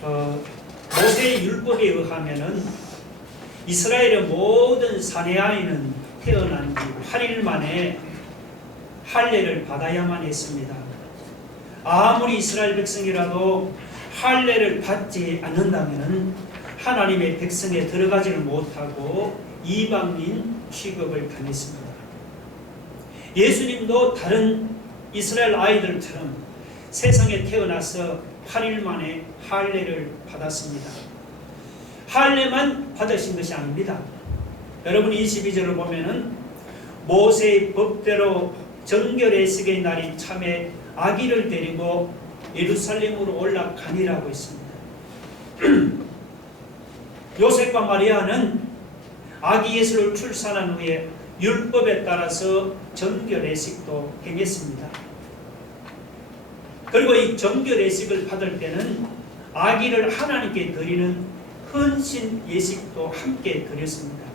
모세의 율법에 의하면은 이스라엘의 모든 사내 아이는 태어난 지 8일 만에 할례를 받아야만 했습니다. 아무리 이스라엘 백성이라도 할례를 받지 않는다면 하나님의 백성에 들어가지를 못하고 이방인 취급을 당했습니다. 예수님도 다른 이스라엘 아이들처럼 세상에 태어나서 8일 만에 할례를 받았습니다. 할례만 받으신 것이 아닙니다. 여러분 22절을 보면은 모세의 법대로 정결예식의 날이 참에 아기를 데리고 예루살렘으로 올라가니라고 했습니다. 요셉과 마리아는 아기 예수를 출산한 후에 율법에 따라서 정결예식도 행했습니다. 그리고 이 정결예식을 받을 때는 아기를 하나님께 드리는 헌신 예식도 함께 드렸습니다.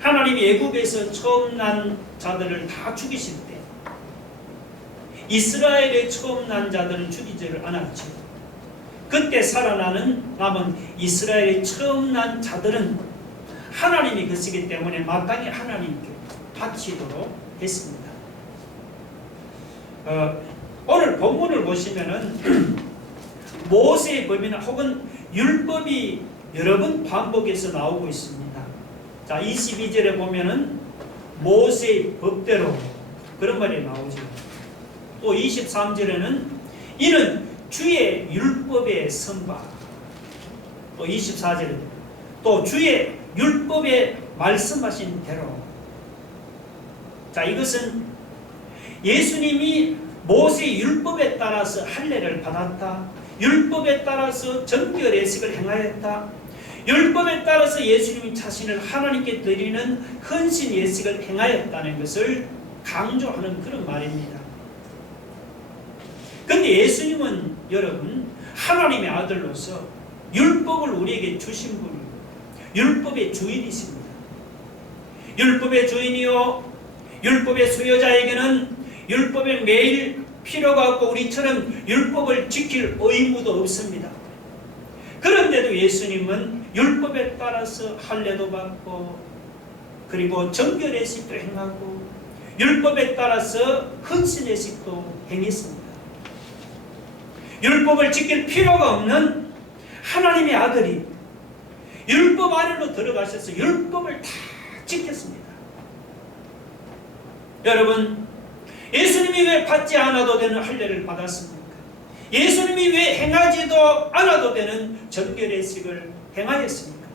하나님이 애굽에서 처음 난 자들을 다 죽이실 때 이스라엘의 처음 난 자들은 죽이지를 않았죠. 그때 살아나는 남은 이스라엘의 처음 난 자들은 하나님이 그시기 때문에 마땅히 하나님께 바치도록 했습니다. 오늘 본문을 보시면은 모세의 법이나 혹은 율법이 여러 번 반복해서 나오고 있습니다. 자, 22절에 보면은 모세의 법대로 그런 말이 나오죠. 또 23절에는 이는 주의 율법의 선바. 또 24절에 또 주의 율법에 말씀하신 대로. 자, 이것은 예수님이 모세의 율법에 따라서 할례를 받았다. 율법에 따라서 정결예식을 행하였다. 율법에 따라서 예수님이 자신을 하나님께 드리는 헌신 예식을 행하였다는 것을 강조하는 그런 말입니다. 그런데 예수님은 여러분 하나님의 아들로서 율법을 우리에게 주신 분이고 율법의 주인이십니다. 율법의 주인이요 율법의 수요자에게는 율법에 매일 필요가 없고 우리처럼 율법을 지킬 의무도 없습니다. 그런데도 예수님은 율법에 따라서 할례도 받고 그리고 정결예식도 행하고 율법에 따라서 헌신예식도 행했습니다. 율법을 지킬 필요가 없는 하나님의 아들이 율법 아래로 들어가셔서 율법을 다 지켰습니다. 여러분 예수님이 왜 받지 않아도 되는 할례를 받았습니까? 예수님이 왜 행하지도 않아도 되는 정결예식을 행하였습니까?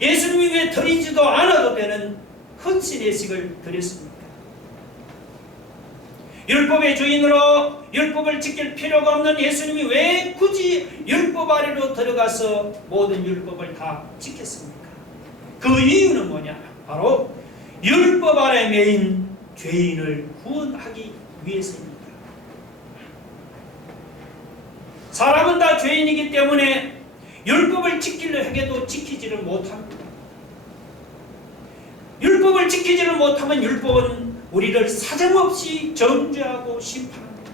예수님이 왜 드리지도 않아도 되는 헌신예식을 드렸습니까? 율법의 주인으로 율법을 지킬 필요가 없는 예수님이 왜 굳이 율법 아래로 들어가서 모든 율법을 다 지켰습니까? 그 이유는 뭐냐? 바로 율법 아래 매인 죄인을 구원하기 위해서입니다. 사람은 다 죄인이기 때문에 율법을 지키려 해도 지키지를 못합니다. 율법을 지키지를 못하면 율법은 우리를 사정없이 정죄하고 심판합니다.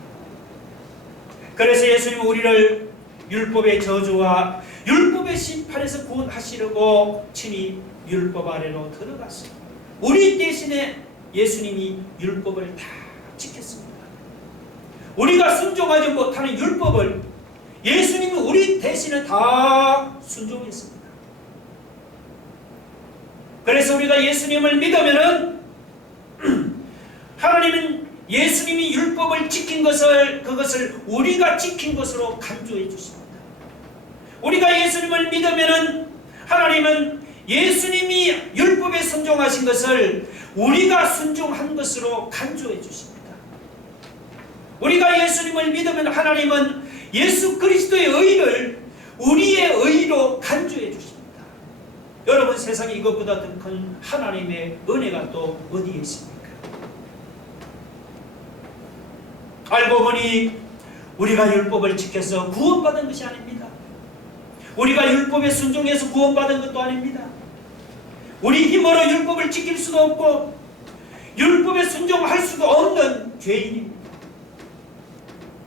그래서 예수님은 우리를 율법의 저주와 율법의 심판에서 구원하시려고 친히 율법 아래로 들어갔습니다. 우리 대신에 예수님이 율법을 다 지켰습니다. 우리가 순종하지 못하는 율법을 예수님이 우리 대신에 다 순종했습니다. 그래서 우리가 예수님을 믿으면은 하나님은 예수님이 율법을 지킨 것을 그것을 우리가 지킨 것으로 간주해 주십니다. 우리가 예수님을 믿으면은 하나님은 예수님이 율법에 순종하신 것을 우리가 순종한 것으로 간주해 주십니다. 우리가 예수님을 믿으면 하나님은 예수 그리스도의 의를 우리의 의로 간주해 주십니다. 여러분 세상에 이것보다 더 큰 하나님의 은혜가 또 어디에 있습니까? 알고 보니 우리가 율법을 지켜서 구원받은 것이 아닙니다. 우리가 율법에 순종해서 구원받은 것도 아닙니다. 우리 힘으로 율법을 지킬 수도 없고 율법에 순종할 수도 없는 죄인입니다.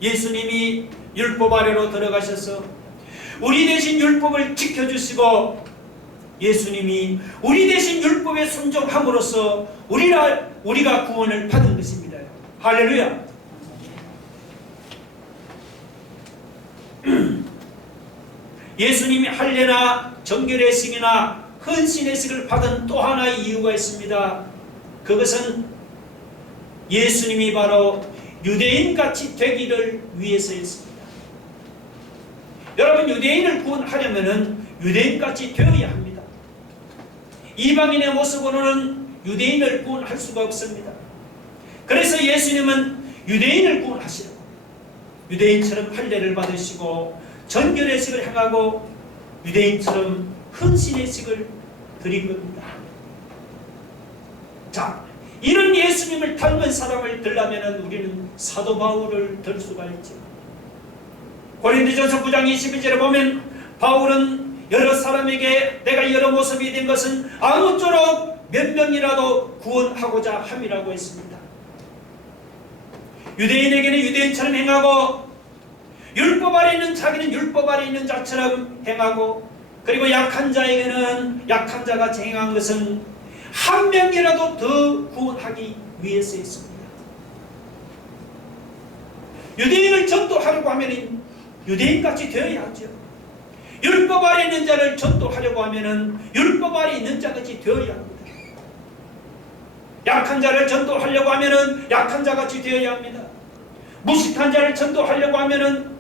예수님이 율법 아래로 들어가셔서 우리 대신 율법을 지켜주시고 예수님이 우리 대신 율법에 순종함으로써 우리가 구원을 받은 것입니다. 할렐루야. 예수님이 할례나 정결의 sig이나 헌신의 sig을 받은 또 하나의 이유가 있습니다. 그것은 예수님이 바로 유대인같이 되기를 위해서였습니다. 여러분, 유대인을 구원하려면 유대인같이 되어야 합니다. 이방인의 모습으로는 유대인을 구원할 수가 없습니다. 그래서 예수님은 유대인을 구원하시려고 유대인처럼 할례를 받으시고 정결의 sig을 행하고 유대인처럼 헌신의 sig을 드린 겁니다. 자, 이런 예수님을 닮은 사람을 들려면 우리는 사도 바울을 들 수가 있죠. 고린도전서 9장 22절에 보면 바울은 여러 사람에게 내가 여러 모습이 된 것은 아무쪼록 몇 명이라도 구원하고자 함이라고 했습니다. 유대인에게는 유대인처럼 행하고 율법 아래 있는 자기는 율법 아래 있는 자처럼 행하고, 그리고 약한 자에게는 약한 자같이 행한 것은 한 명이라도 더 구원하기 위해서였습니다. 유대인을 전도하려고 하면 유대인같이 되어야 하죠. 율법 아래 있는 자를 전도하려고 하면 율법 아래 있는 자같이 되어야 합니다. 약한 자를 전도하려고 하면 약한 자같이 되어야 합니다. 무식한 자를 전도하려고 하면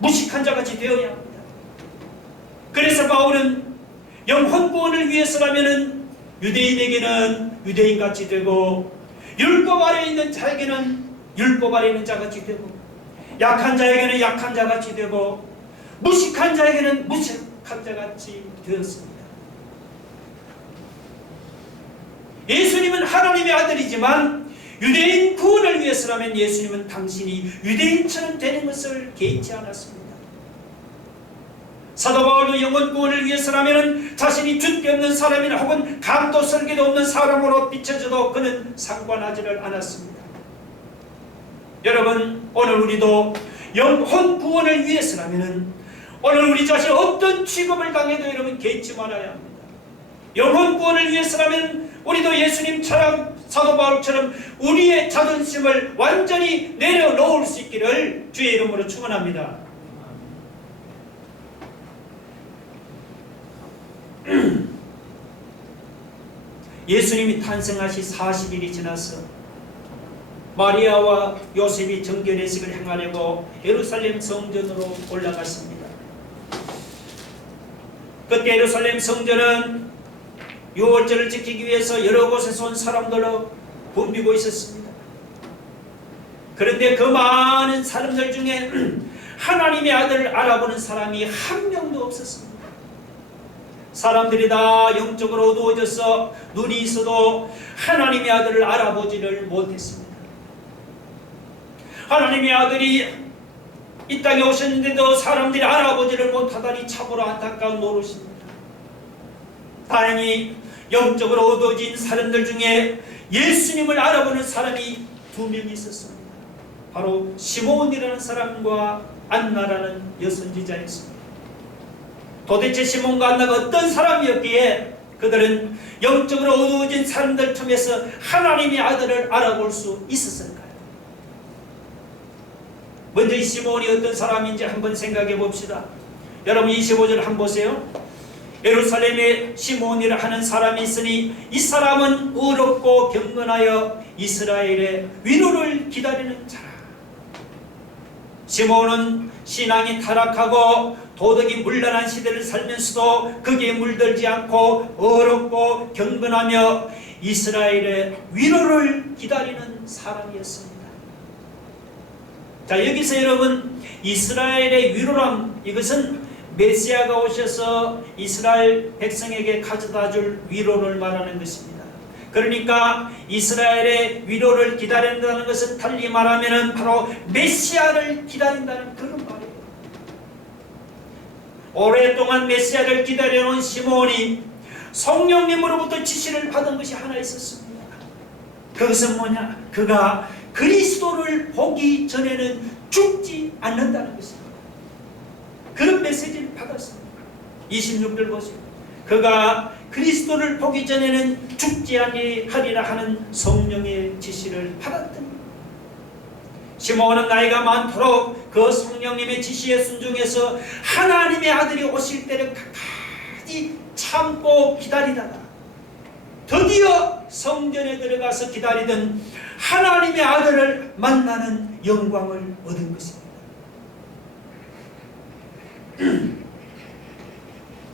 무식한 자같이 되어야 합니다. 그래서 바울은 영혼 구원을 위해서라면 유대인에게는 유대인같이 되고 율법 아래 있는 자에게는 율법 아래 있는 자같이 되고 약한 자에게는 약한 자같이 되고 무식한 자에게는 무식한 자같이 되었습니다. 예수님은 하나님의 아들이지만 유대인 구원을 위해서라면 예수님은 당신이 유대인처럼 되는 것을 개의치 않았습니다. 사도 바울도 영혼 구원을 위해서라면 자신이 줏대 없는 사람이나 혹은 감도 설계도 없는 사람으로 비춰져도 그는 상관하지를 않았습니다. 여러분, 오늘 우리도 영혼 구원을 위해서라면 오늘 우리 자신이 어떤 취급을 당해도 여러분 개의치 말아야 합니다. 영혼 구원을 위해서라면 우리도 예수님처럼 사도 바울처럼 우리의 자존심을 완전히 내려놓을 수 있기를 주의 이름으로 축원합니다. 예수님이 탄생하시 40일이 지나서 마리아와 요셉이 정결의 sig을 행하려고 예루살렘 성전으로 올라갔습니다. 그때 예루살렘 성전은 유월절을 지키기 위해서 여러 곳에서 온 사람들로 붐비고 있었습니다. 그런데 그 많은 사람들 중에 하나님의 아들을 알아보는 사람이 한 명도 없었습니다. 사람들이 다 영적으로 어두워져서 눈이 있어도 하나님의 아들을 알아보지를 못했습니다. 하나님의 아들이 이 땅에 오셨는데도 사람들이 알아보지를 못하다니 참으로 안타까운 노릇입니다. 다행히 영적으로 어두워진 사람들 중에 예수님을 알아보는 사람이 2명이 있었습니다. 바로 시몬이라는 사람과 안나라는 여선지자였습니다. 도대체 시몬과 안나가 어떤 사람이었기에 그들은 영적으로 어두워진 사람들 틈에서 하나님의 아들을 알아볼 수 있었을까요? 먼저 이 시몬이 어떤 사람인지 한번 생각해 봅시다. 여러분 25절 한번 보세요. 예루살렘에 시몬이라 하는 사람이 있으니 이 사람은 의롭고 경건하여 이스라엘의 위로를 기다리는 자라. 시몬은 신앙이 타락하고 도덕이 문란한 시대를 살면서도 거기에 물들지 않고 의롭고 경건하며 이스라엘의 위로를 기다리는 사람이었습니다. 자, 여기서 여러분 이스라엘의 위로란 이것은 메시아가 오셔서 이스라엘 백성에게 가져다 줄 위로를 말하는 것입니다. 그러니까 이스라엘의 위로를 기다린다는 것은 달리 말하면 바로 메시아를 기다린다는 그런 말이에요. 오랫동안 메시아를 기다려온 시몬이 성령님으로부터 지시를 받은 것이 하나 있었습니다. 그것은 뭐냐? 그가 그리스도를 보기 전에는 죽지 않는다는 것입니다. 그런 메시지를 받았습니다. 26절 보세요. 그가 그리스도를 보기 전에는 죽지 아니하리라 하는 성령의 지시를 받았더니 시몬은 나이가 많도록 그 성령님의 지시에 순종해서 하나님의 아들이 오실 때를 끝까지 참고 기다리다가 드디어 성전에 들어가서 기다리던 하나님의 아들을 만나는 영광을 얻은 것입니다.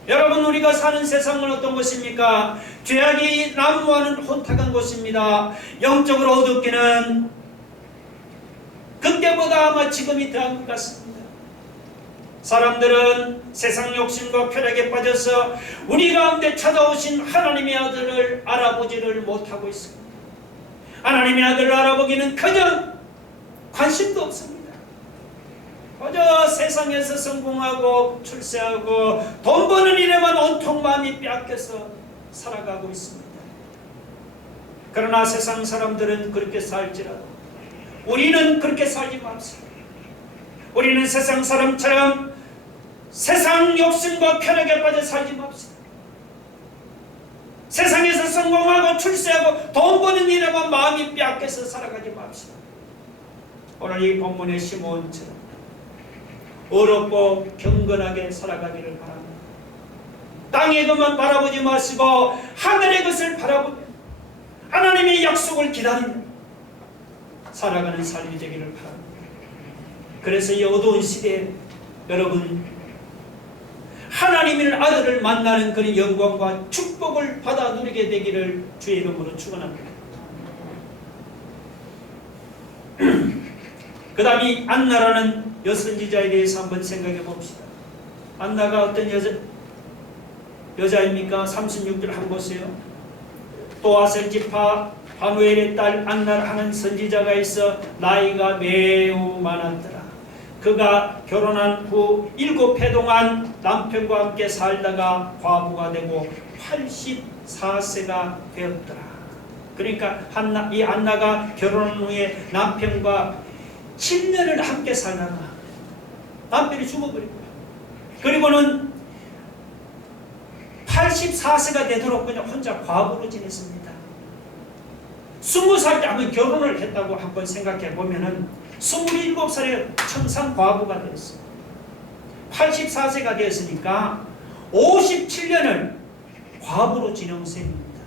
여러분, 우리가 사는 세상은 어떤 것입니까? 죄악이 난무하는 혼탁한 곳입니다. 영적으로 어둡기는 그때보다 아마 지금이 더한 것 같습니다. 사람들은 세상 욕심과 쾌락에 빠져서 우리 가운데 찾아오신 하나님의 아들을 알아보지를 못하고 있습니다. 하나님의 아들을 알아보기는 그저 관심도 없습니다. 그저 세상에서 성공하고 출세하고 돈 버는 일에만 온통 마음이 빼앗겨서 살아가고 있습니다. 그러나 세상 사람들은 그렇게 살지라도 우리는 그렇게 살지 맙시다. 우리는 세상 사람처럼 세상 욕심과 쾌락에 빠져 살지 맙시다. 세상에서 성공하고 출세하고 돈 버는 일에만 마음이 빼앗겨서 살아가지 맙시다. 오늘 이 본문의 시몬처럼 어렵고 경건하게 살아가기를 바랍니다. 땅의 것만 바라보지 마시고 하늘의 것을 바라보며 하나님의 약속을 기다리며 살아가는 삶이 되기를 바랍니다. 그래서 이 어두운 시대에 여러분 하나님의 아들을 만나는 그런 영광과 축복을 받아 누리게 되기를 주의 이름으로 축원합니다. 그 다음에 안나라는 여선지자에 대해서 한번 생각해 봅시다. 안나가 어떤 여자입니까? 36절 한번 보세요. 또 아셀 지파 바누엘의 딸 안나라 하는 선지자가 있어 나이가 매우 많았더라. 그가 결혼한 후 7해 동안 남편과 함께 살다가 과부가 되고 84세가 되었더라. 그러니까 이 안나가 결혼 후에 남편과 7년을 함께 살다가 남편이 죽어버린 거야. 그리고는 84세가 되도록 그냥 혼자 과부로 지냈습니다. 20살 때 한번 결혼을 했다고 한번 생각해 보면은 27살에 청산 과부가 되었어요. 84세가 되었으니까 57년을 과부로 지내온 셈입니다.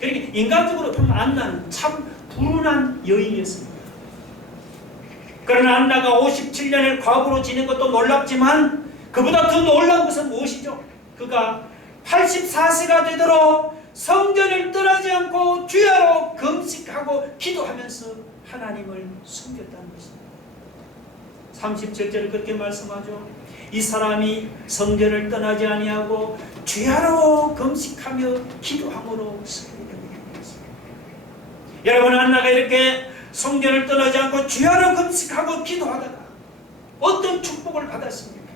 그러니까 인간적으로 보면 안나는 참 불운한 여인이었습니다. 그러나 안나가 57년을 과부로 지낸 것도 놀랍지만 그보다 더 놀라운 것은 무엇이죠? 그가 84세가 되도록 성전을 떠나지 않고 주야로 금식하고 기도하면서 하나님을 숨겼다는 것입니다. 37절을 그렇게 말씀하죠. 이 사람이 성전을 떠나지 아니하고 주야로 금식하며 기도함으로 승리를 이루는 것입니다. 여러분, 안나가 이렇게 성전을 떠나지 않고 주야로 금식하고 기도하다가 어떤 축복을 받았습니까?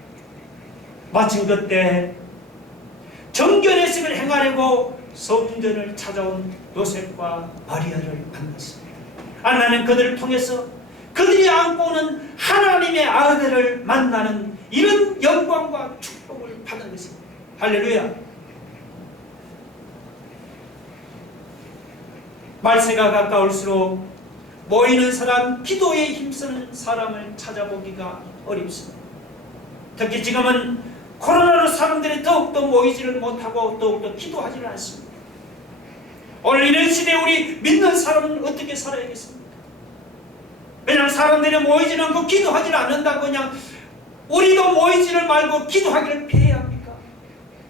마침 그때 정결의식을 행하려고 성전을 찾아온 요셉과 마리아를 만났습니다. 안나는 그들을 통해서 그들이 안고 오는 하나님의 아들을 만나는 이런 영광과 축복을 받은 것입니다. 할렐루야. 말세가 가까울수록 모이는 사람, 기도에 힘쓰는 사람을 찾아보기가 어렵습니다. 특히 지금은 코로나로 사람들이 더욱더 모이지를 못하고 더욱더 기도하지를 않습니다. 오늘 이런 시대에 우리 믿는 사람은 어떻게 살아야겠습니까? 그냥 사람들이 모이지는 않고 기도하지를 않는다고 그냥 우리도 모이지를 말고 기도하기를 피해야 합니까?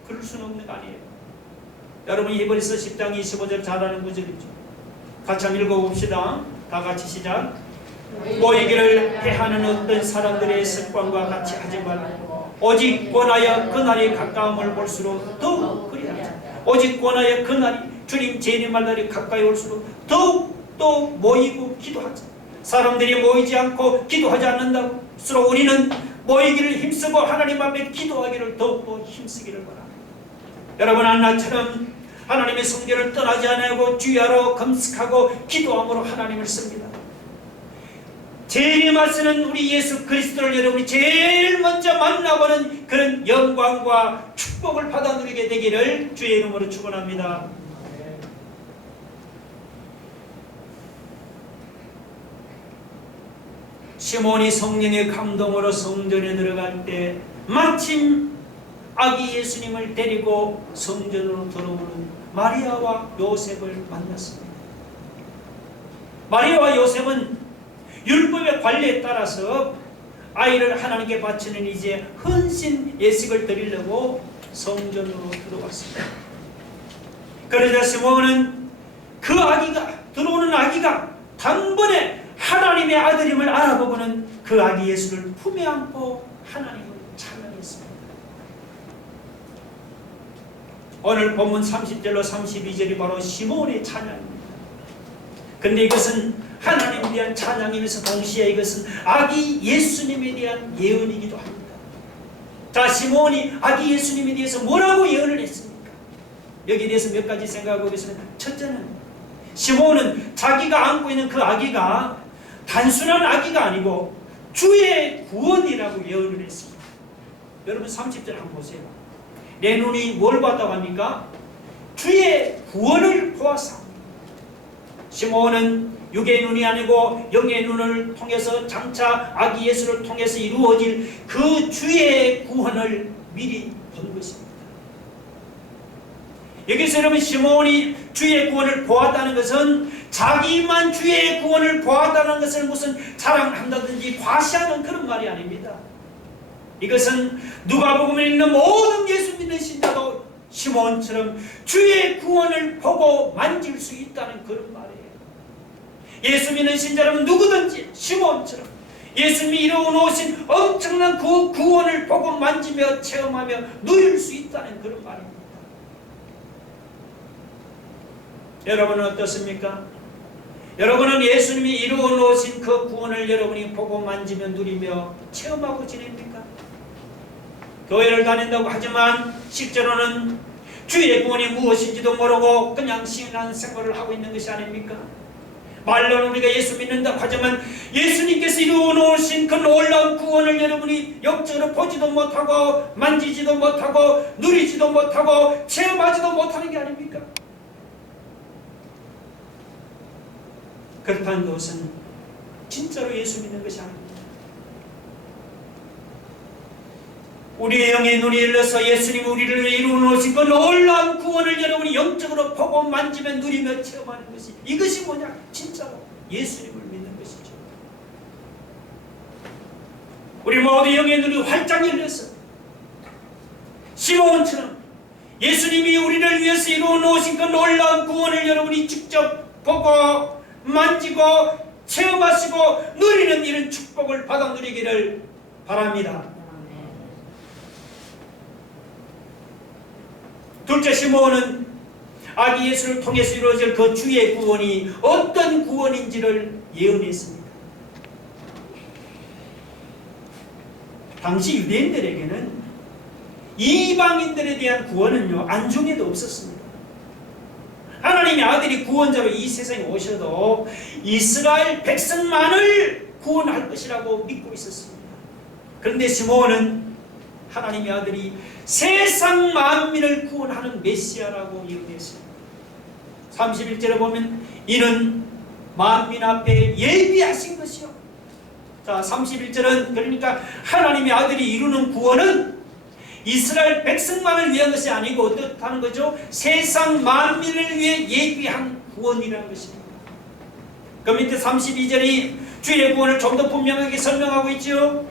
그럴 수는 없는 거 아니에요. 여러분, 히브리서 10장 25절 잘 아는 구절이죠. 같이 한번 읽어봅시다. 다 같이 시작. 모이기를 해하는 어떤 사람들의 습관과 같이 하지 말고 오직 권하여 그날이 가까움을 볼수록 더욱 그리하자. 오직 권하여 그날이 주님 재림할 날이 가까이 올수록 더욱 또 모이고 기도하자. 사람들이 모이지 않고 기도하지 않는다수록 우리는 모이기를 힘쓰고 하나님 앞에 기도하기를 더욱더 힘쓰기를 바랍니다. 여러분, 안나처럼 하나님의 성전을 떠나지 않고 주야로 금식하고 기도함으로 하나님을 씁니다. 재림하시는 우리 예수 그리스도를 여러분이 제일 먼저 만나보는 그런 영광과 축복을 받아 누리게 되기를 주의 이름으로 축원합니다. 시몬이 성령의 감동으로 성전에 들어갈 때 마침 아기 예수님을 데리고 성전으로 들어오는 마리아와 요셉을 만났습니다. 마리아와 요셉은 율법의 관례에 따라서 아이를 하나님께 바치는 이제 헌신 예식을 드리려고 성전으로 들어왔습니다. 그러자 시몬은 그 아기가, 들어오는 아기가 단번에 하나님의 아들임을 알아보고는 그 아기 예수를 품에 안고 하나님을 찬양했습니다. 오늘 본문 30절로 32절이 바로 시몬의 찬양입니다. 근데 이것은 하나님에 대한 찬양이면서 동시에 이것은 아기 예수님에 대한 예언이기도 합니다. 자, 시몬이 아기 예수님에 대해서 뭐라고 예언을 했습니까? 여기에 대해서 몇 가지 생각하고 계시는, 첫째는 시몬은 자기가 안고 있는 그 아기가 단순한 아기가 아니고 주의 구원이라고 예언을 했습니다. 여러분 30절 한번 보세요. 내 눈이 뭘 봤다고 합니까? 주의 구원을 보았사. 시몬은 육의 눈이 아니고 영의 눈을 통해서 장차 아기 예수를 통해서 이루어질 그 주의 구원을 미리 본 것입니다. 여기서 여러분 시몬이 주의 구원을 보았다는 것은 자기만 주의 구원을 보았다는 것을 무슨 자랑한다든지 과시하는 그런 말이 아닙니다. 이것은 누가복음에 있는 모든 예수 믿는 신자도 시몬처럼 주의 구원을 보고 만질 수 있다는 그런 말이에요. 예수 믿는 신자 여러분 누구든지 시몬처럼 예수님이 이루어놓으신 엄청난 그 구원을 보고 만지며 체험하며 누릴 수 있다는 그런 말입니다. 여러분은 어떻습니까? 여러분은 예수님이 이루어놓으신 그 구원을 여러분이 보고 만지며 누리며 체험하고 지냅니까? 교회를 다닌다고 하지만 실제로는 주의 구원이 무엇인지도 모르고 그냥 신앙 생활을 하고 있는 것이 아닙니까? 말로는 우리가 예수 믿는다고 하지만 예수님께서 이루어놓으신 그 놀라운 구원을 여러분이 영적으로 보지도 못하고 만지지도 못하고 누리지도 못하고 체험하지도 못하는 게 아닙니까? 그렇다는 것은 진짜로 예수 믿는 것이 아닙니다. 우리의 영의 눈이 열려서 예수님이 우리를 위해 이루어놓으신 그 놀라운 구원을 여러분이 영적으로 보고 만지며 누리며 체험하는 것이, 이것이 뭐냐? 진짜로 예수님을 믿는 것이죠. 우리 모두 영의 눈이 활짝 열려서 시몬처럼 예수님이 우리를 위해서 이루어놓으신 그 놀라운 구원을 여러분이 직접 보고 만지고 체험하시고 누리는 이런 축복을 받아 누리기를 바랍니다. 둘째, 시몬은 아기 예수를 통해서 이루어질 그 주의 구원이 어떤 구원인지를 예언했습니다. 당시 유대인들에게는 이방인들에 대한 구원은요, 안중에도 없었습니다. 하나님의 아들이 구원자로 이 세상에 오셔도 이스라엘 백성만을 구원할 것이라고 믿고 있었습니다. 그런데 시몬은 하나님의 아들이 세상 만민을 구원하는 메시아라고 예언했습니다. 31절에 보면 이는 만민 앞에 예비하신 것이요. 자, 31절은 그러니까 하나님의 아들이 이루는 구원은 이스라엘 백성만을 위한 것이 아니고 어떻게 하는 거죠? 세상 만민을 위해 예비한 구원이라는 것입니다. 그 밑에 32절이 주의 구원을 좀 더 분명하게 설명하고 있죠.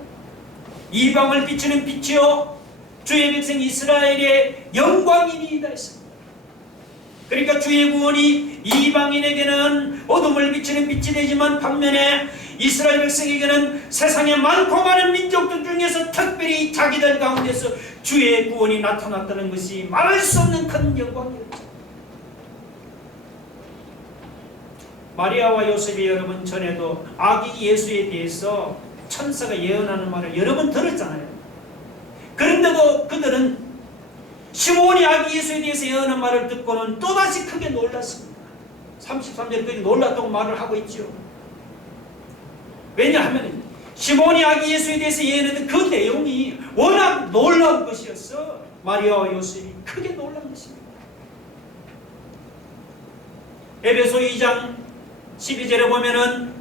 이방을 비추는 빛이요 주의 백성 이스라엘의 영광이니이다 했습니다. 그러니까 주의 구원이 이방인에게는 어둠을 비추는 빛이 되지만 반면에 이스라엘 백성에게는 세상에 많고 많은 민족들 중에서 특별히 자기들 가운데서 주의 구원이 나타났다는 것이 말할 수 없는 큰 영광이었죠. 마리아와 요셉이 여러분 전에도 아기 예수에 대해서 천사가 예언하는 말을 여러 번 들었잖아요. 그런데도 그들은 시몬이 아기 예수에 대해서 예언한 말을 듣고는 또다시 크게 놀랐습니다. 33절에 그게 놀랐다고 말을 하고 있죠. 왜냐하면 시몬이 아기 예수에 대해서 예언했던 그 내용이 워낙 놀라운 것이었어. 마리아와 요셉이 크게 놀란 것입니다. 에베소 2장 12절에 보면은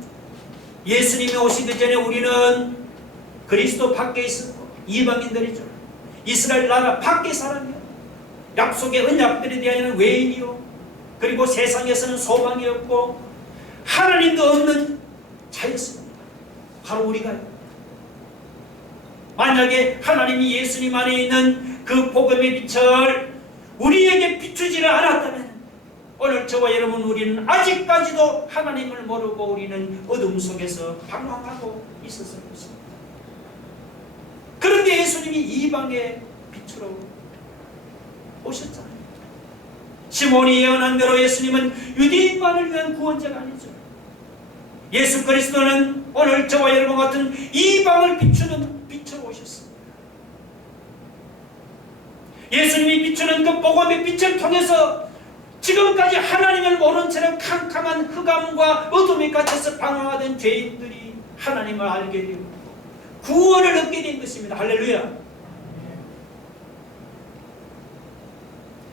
예수님이 오시기 전에 우리는 그리스도 밖에 있었고 이방인들이죠. 이스라엘 나라 밖의 사람이요. 약속의 언약들에 대하여는 외인이요. 그리고 세상에서는 소망이 없고 하나님도 없는 자였습니다. 바로 우리가요. 만약에 하나님이 예수님 안에 있는 그 복음의 빛을 우리에게 비추지를 않았다면 오늘 저와 여러분 우리는 아직까지도 하나님을 모르고 우리는 어둠 속에서 방황하고 있었을 것입니다. 그런데 예수님이 이방의 빛으로 오셨잖아요. 시몬이 예언한 대로 예수님은 유대인만을 위한 구원자가 아니죠. 예수 그리스도는 오늘 저와 여러분 같은 이방을 비추는 빛으로 오셨습니다. 예수님이 비추는 그 복음의 빛을 통해서 지금까지 하나님을 모른 채로 캄캄한 흑암과 어둠에 갇혀서 방황하던 죄인들이 하나님을 알게 되고 구원을 얻게 된 것입니다. 할렐루야.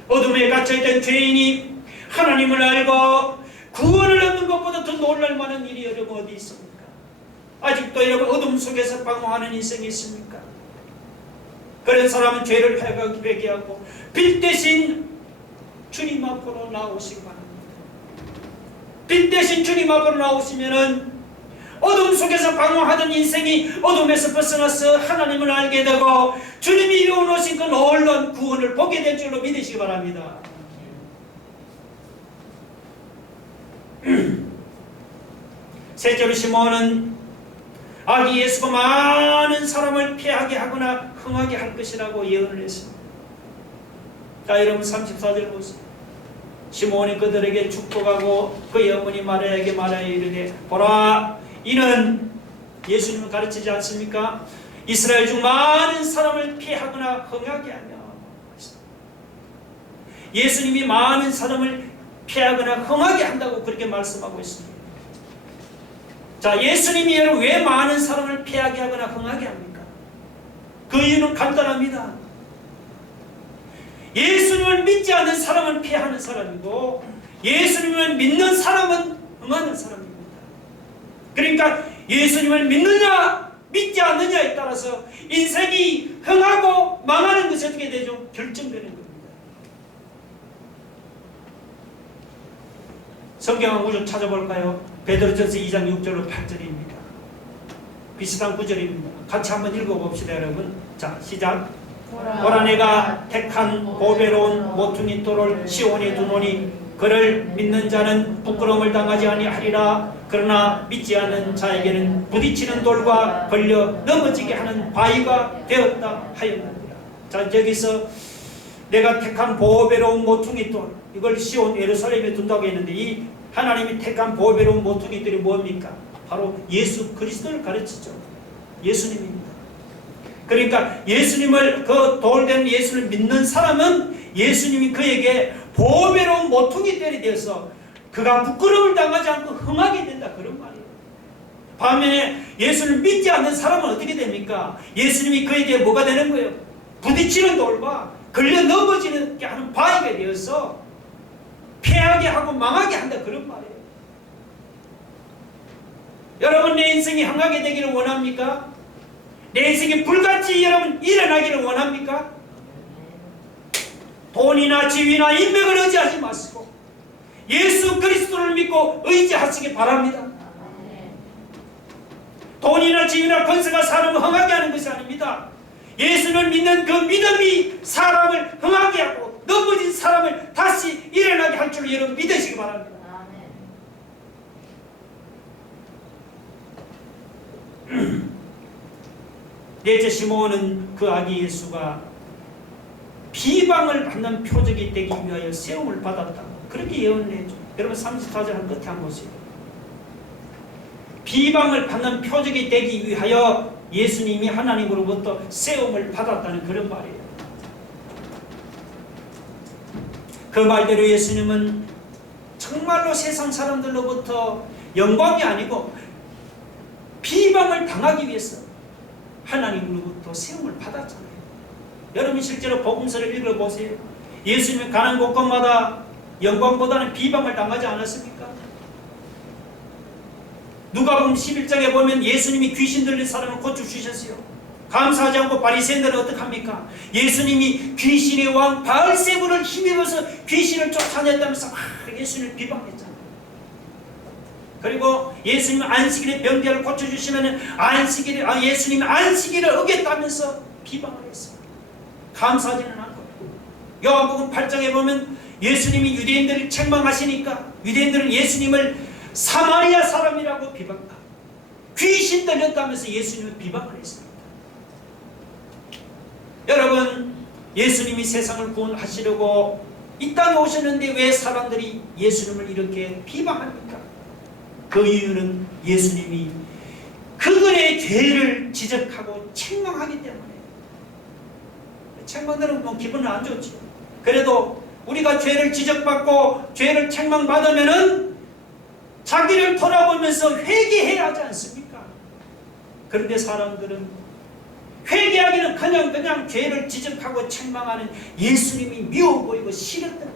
어둠에 갇혀있던 죄인이 하나님을 알고 구원을 얻는 것보다 더 놀랄 만한 일이 여러분 어디 있습니까? 아직도 여러분 어둠 속에서 방황하는 인생이 있습니까? 그런 사람은 죄를 회개하고 빛 대신 주님 앞으로 나오시기 바랍니다. 빛 대신 주님 앞으로 나오시면은 어둠 속에서 방황하던 인생이 어둠에서 벗어나서 하나님을 알게 되고 주님이 이루어놓으신 그 놀라운 구원을 보게 될 줄로 믿으시기 바랍니다. 셋째로 시몬은 아기 예수가 많은 사람을 피하게 하거나 흥하게 할 것이라고 예언을 했습니다. 자, 여러분 34절 보세요. 시몬이 그들에게 축복하고 그의 어머니 마리아에게 말하여 이르되 보라 이는 예수님을 가르치지 않습니까? 이스라엘 중 많은 사람을 피하거나 흥하게 하며 예수님이 많은 사람을 피하거나 흥하게 한다고 그렇게 말씀하고 있습니다. 자, 예수님이 여러분 왜 많은 사람을 피하게 하거나 흥하게 합니까? 그 이유는 간단합니다. 예수님을 믿지 않는 사람은 피하는 사람이고 예수님을 믿는 사람은 흥하는 사람입니다. 그러니까 예수님을 믿느냐 믿지 않느냐에 따라서 인생이 흥하고 망하는 것이 어떻게 되죠? 결정되는 겁니다. 성경 한 구절 찾아볼까요? 베드로전서 2장 6절로 8절입니다. 비슷한 구절입니다. 같이 한번 읽어봅시다 여러분. 자, 시작. 보라 내가 택한 보배로운 모퉁이 돌을 시온에 두노니 그를 믿는 자는 부끄러움을 당하지 아니하리라. 그러나 믿지 않는 자에게는 부딪히는 돌과 걸려 넘어지게 하는 바위가 되었다 하였느니라. 자, 여기서 내가 택한 보배로운 모퉁이 돌, 이걸 시온 예루살렘에 둔다고 했는데 이 하나님이 택한 보배로운 모퉁이들이 뭡니까? 바로 예수 그리스도를 가르치죠. 예수님입니다. 그러니까 예수님을 그 돌된 예수를 믿는 사람은 예수님이 그에게 보배로운 모퉁이들이 되어서 그가 부끄러움을 당하지 않고 흥하게 된다 그런 말이에요. 반면에 예수를 믿지 않는 사람은 어떻게 됩니까? 예수님이 그에게 뭐가 되는 거예요? 부딪히는 돌과 걸려 넘어지게 하는 바위가 되어서 패하게 하고 망하게 한다 그런 말이에요. 여러분 내 인생이 흥하게 되기를 원합니까? 내 인생이 불같이 여러분 일어나기를 원합니까? 돈이나 지위나 인맥을 의지하지 마시고 예수 그리스도를 믿고 의지하시기 바랍니다. 돈이나 지위나 권세가 사람을 흥하게 하는 것이 아닙니다. 예수를 믿는 그 믿음이 사람을 흥하게 하고 넘어진 사람을 다시 일어나게 할 줄 여러분 믿으시기 바랍니다. 넷째 시몬은 그 아기 예수가 비방을 받는 표적이 되기 위하여 세움을 받았다. 그렇게 예언을 해줘. 여러분 34절 한 끝에 한번 보세요. 비방을 받는 표적이 되기 위하여 예수님이 하나님으로부터 세움을 받았다는 그런 말이에요. 그 말대로 예수님은 정말로 세상 사람들로부터 영광이 아니고 비방을 당하기 위해서 하나님으로부터 세움을 받았잖아요. 여러분 실제로 복음서를 읽어보세요. 예수님이 가는 곳곳마다 영광보다는 비방을 당하지 않았습니까? 누가복음 11장에 보면 예수님이 귀신 들린 사람을 고쳐주셨어요. 감사하지 않고 바리새인들은 어떡합니까? 예수님이 귀신의 왕 바알세불을 힘입어서 귀신을 쫓아냈다면서 예수님을 비방했잖아요. 그리고 예수님 안식일에 병자를 고쳐주시면 예수님이 안식일을 어겼다면서 비방을 했어요. 감사하지는 않고. 요한복음 8장에 보면 예수님이 유대인들을 책망하시니까 유대인들은 예수님을 사마리아 사람이라고 비방하고 귀신 들렸다면서 예수님을 비방을 했습니다. 여러분, 예수님이 세상을 구원하시려고 이 땅에 오셨는데 왜 사람들이 예수님을 이렇게 비방합니까? 그 이유는 예수님이 그들의 죄를 지적하고 책망하기 때문에. 책망들은 뭐 기분은 안 좋지. 그래도 우리가 죄를 지적받고 죄를 책망받으면은 자기를 돌아보면서 회개해야 하지 않습니까? 그런데 사람들은 회개하기는 그냥 죄를 지적하고 책망하는 예수님이 미워 보이고 싫었던 거예요.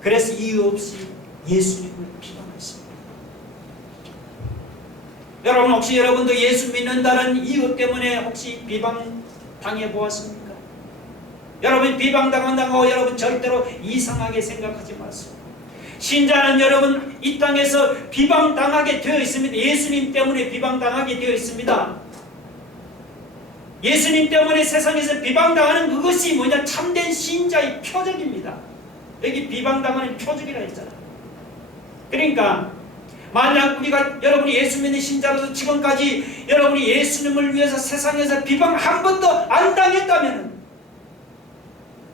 그래서 이유 없이 예수님을 비방했습니다. 여러분 혹시 여러분도 예수 믿는다는 이유 때문에 혹시 비방 당해 보았습니까? 여러분 비방당한다고 여러분 절대로 이상하게 생각하지 마세요. 신자는 여러분 이 땅에서 비방당하게 되어 있습니다. 예수님 때문에 비방당하게 되어 있습니다. 예수님 때문에 세상에서 비방당하는 그것이 뭐냐? 참된 신자의 표적입니다. 여기 비방당하는 표적이라 했잖아요. 그러니까 만약 여러분이 예수 믿는 신자로서 지금까지 여러분이 예수님을 위해서 세상에서 비방 한 번도 안 당했다면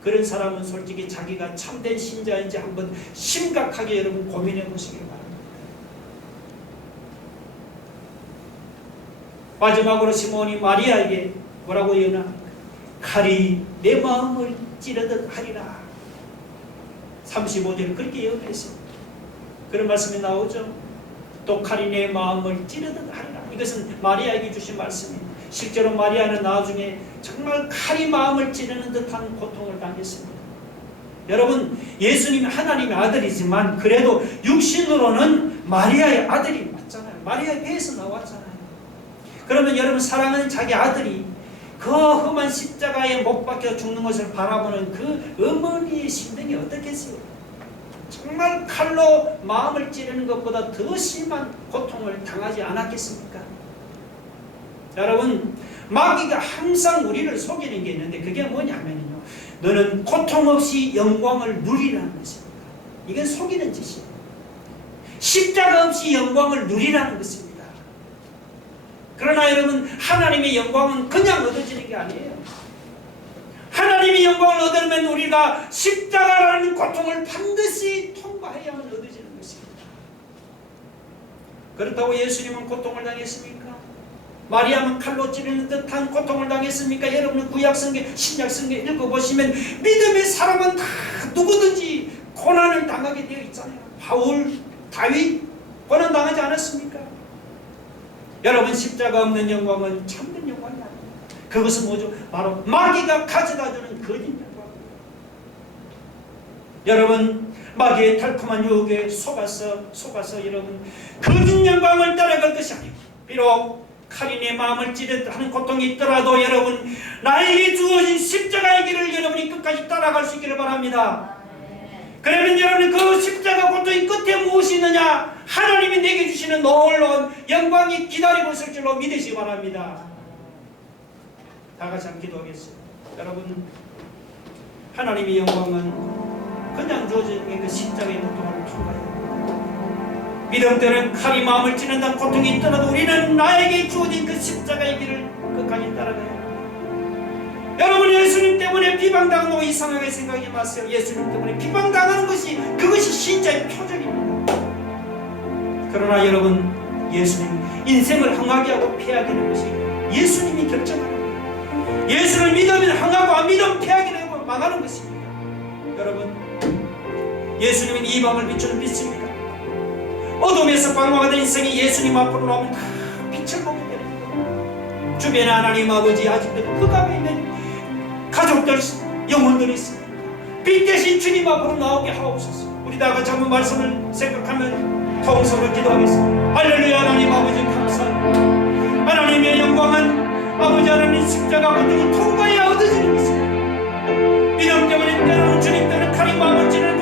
그런 사람은 솔직히 자기가 참된 신자인지 한번 심각하게 여러분 고민해 보시기 바랍니다. 마지막으로 시몬이 마리아에게 뭐라고 예언합니까? 칼이 내 마음을 찌르듯 하리라. 35절 그렇게 예언했어요. 그런 말씀이 나오죠. 또 칼이 내 마음을 찌르듯 하리라. 이것은 마리아에게 주신 말씀입니다. 실제로 마리아는 나중에 정말 칼이 마음을 찌르는 듯한 고통을 당했습니다. 여러분 예수님이 하나님의 아들이지만 그래도 육신으로는 마리아의 아들이 맞잖아요. 마리아의 배에서 나왔잖아요. 그러면 여러분 사랑하는 자기 아들이 그 험한 십자가에 못 박혀 죽는 것을 바라보는 그 어머니의 심정이 어떻겠어요? 정말 칼로 마음을 찌르는 것보다 더 심한 고통을 당하지 않았겠습니까? 여러분 마귀가 항상 우리를 속이는 게 있는데 그게 뭐냐면요, 너는 고통 없이 영광을 누리라는 것입니다. 이건 속이는 짓이에요. 십자가 없이 영광을 누리라는 것입니다. 그러나 여러분 하나님의 영광은 그냥 얻어지는 게 아니에요. 하나님의 영광을 얻으려면 우리가 십자가라는 고통을 반드시 통과해야만 얻어지는 것입니다. 그렇다고 예수님은 고통을 당했습니까? 마리아는 칼로 찌르는 듯한 고통을 당했습니까? 여러분은 구약성경, 신약성경 읽어보시면 믿음의 사람은 다 누구든지 고난을 당하게 되어 있잖아요. 바울, 다윗 고난 당하지 않았습니까? 여러분 십자가 없는 영광은 참된 영광이 아닙니다. 그것은 뭐죠? 바로 마귀가 가져다주는 거짓 영광입니다. 여러분 마귀의 달콤한 유혹에 속아서 여러분 거짓 영광을 따라갈 것이 아니고, 비록 칼이 내 마음을 찌르는 고통이 있더라도 여러분 나에게 주어진 십자가의 길을 여러분이 끝까지 따라갈 수 있기를 바랍니다. 그러면 여러분 그 십자가 고통의 끝에 무엇이 있느냐? 하나님이 내게 주시는 놀라운 영광이 기다리고 있을 줄로 믿으시기 바랍니다. 다 같이 한번 기도하겠습니다. 여러분 하나님의 영광은 그냥 주어진 그 십자가의 고통을 통과해요. 믿음대로는 칼이 마음을 찌른다는 고통이 있더라도 우리는 나에게 주어진 그 십자가의 길을 끝까지 따라가요. 여러분 예수님 때문에 비방당하고 이상하게 생각하지 마세요. 예수님 때문에 비방당하는 것이 그것이 신자의 표적입니다. 그러나 여러분 예수님 인생을 흥하게 하고 패하게 하는 것이 예수님이 결정하는 거예요. 예수를 믿으면 흥하고 안 믿으면 패하게 되고 망하는 것입니다. 여러분 예수님은 이 밤을 비추는 빛입니다. 어둠에서 방황하던 인생이 예수님 앞으로 나오면 다 빛을 주변에 하나님 아버지 아직도 흑암에 있는 가족들 영혼들이 있습니다. 빛 대신 주님 앞으로 나오게 하옵소서. 우리 다 같이 한번 말씀을 생각하면 통성으로 기도하겠습니다. 할렐루야. 하나님 아버지 감사합니다. 하나님의 영광은 아버지 하나님 십자가 고통을 통과해야 얻어지는 것입니다. 믿음 때문에 때로는 주님 때는 칼이 마음을 찌르는